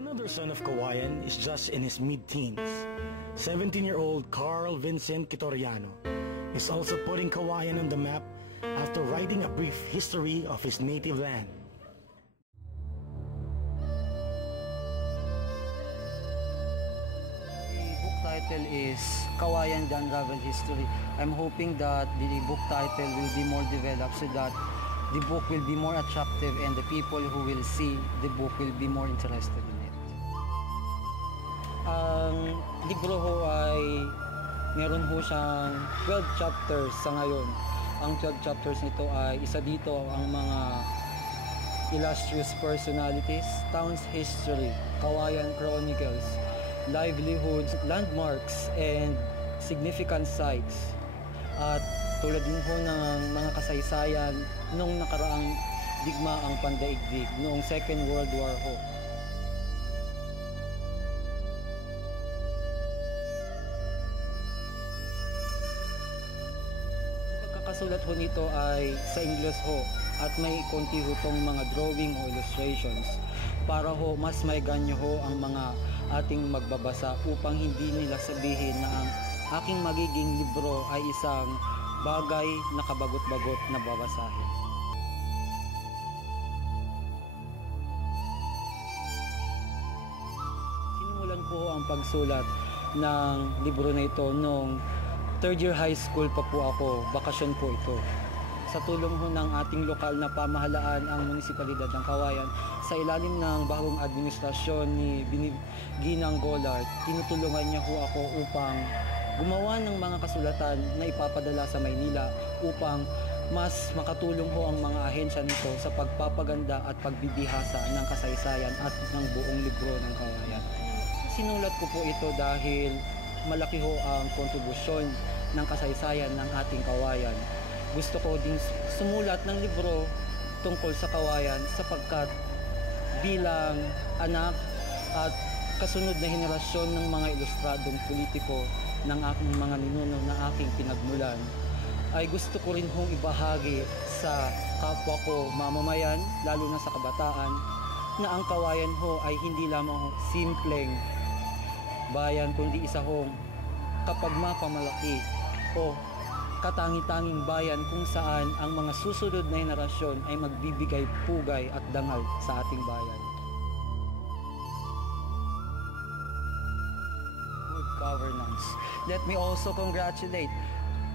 Another son of Kawayan is just in his mid-teens. 17-year-old Carl Vincent Quitoriano is also putting Kawayan on the map after writing a brief history of his native land. The book title is Kawayan the Unraveled History. I'm hoping that the book title will be more developed so that the book will be more attractive and the people who will see the book will be more interested in it. Ang libro ho ay meron ho siyang 12 chapters sa ngayon. Ang 12 chapters nito ay isa dito ang mga illustrious personalities, towns history, Kawayan chronicles, livelihoods, landmarks, and significant sites. At tulad din ho ng mga kasaysayan nung nakaraang digmaang pandaigdig noong Second World War ho. Pagkakasulat ho nito ay sa Ingles ho at may konti ho tong mga drawing o illustrations para ho mas maiganyo ho ang mga ating magbabasa upang hindi nila sabihin na ang aking magiging libro ay isang bagay na kabagot-bagot na babasahin. Sinimulan ko ang pagsulat ng libro na ito noong third year high school pa po ako, bakasyon po ito. Sa tulong ho ng ating lokal na pamahalaan ang munisipalidad ng Kawayan, sa ilalim ng bagong administrasyon ni Ginang Golart, tinutulungan niya ho ako upang gumawa ng mga kasulatan na ipapadala sa Maynila upang mas makatulong ho ang mga ahensya nito sa pagpapaganda at pagbibihasa ng kasaysayan at ng buong libro ng Kawayan. Sinulat ko po ito dahil malaki ho ang kontribusyon ng kasaysayan ng ating Kawayan. Gusto ko ding sumulat ng libro tungkol sa Kawayan sapagkat bilang anak at kasunod na henerasyon ng mga ilustradong politiko ng aking mga ninuno na aking pinagmulan, ay gusto ko rin hong ibahagi sa kapwa ko mamamayan, lalo na sa kabataan, na ang Kawayan ho ay hindi lamang simpleng bayan, kundi isa hong kapagmapamalaki o katangi-tanging bayan kung saan ang mga susunod na henerasyon ay magbibigay pugay at dangal sa ating bayan. Good governance. Let me also congratulate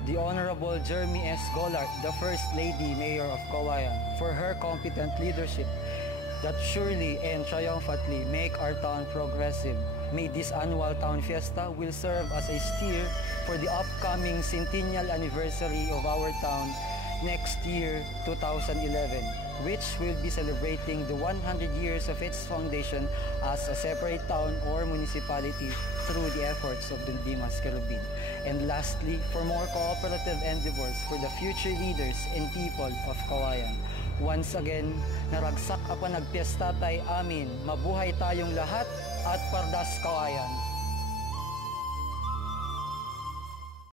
the Honorable Jeremy S. Golart, the First Lady Mayor of Kawayan, for her competent leadership that surely and triumphantly make our town progressive. May this annual town fiesta will serve as a steer for the upcoming centennial anniversary of our town next year, 2011, which will be celebrating the 100 years of its foundation as a separate town or municipality through the efforts of Don Dimas Querubin. And lastly, for more cooperative endeavors for the future leaders and people of Kawayan. Once again, naragsak apa nagpiesta tay amin, mabuhay tayong lahat at Pardas Kawayan.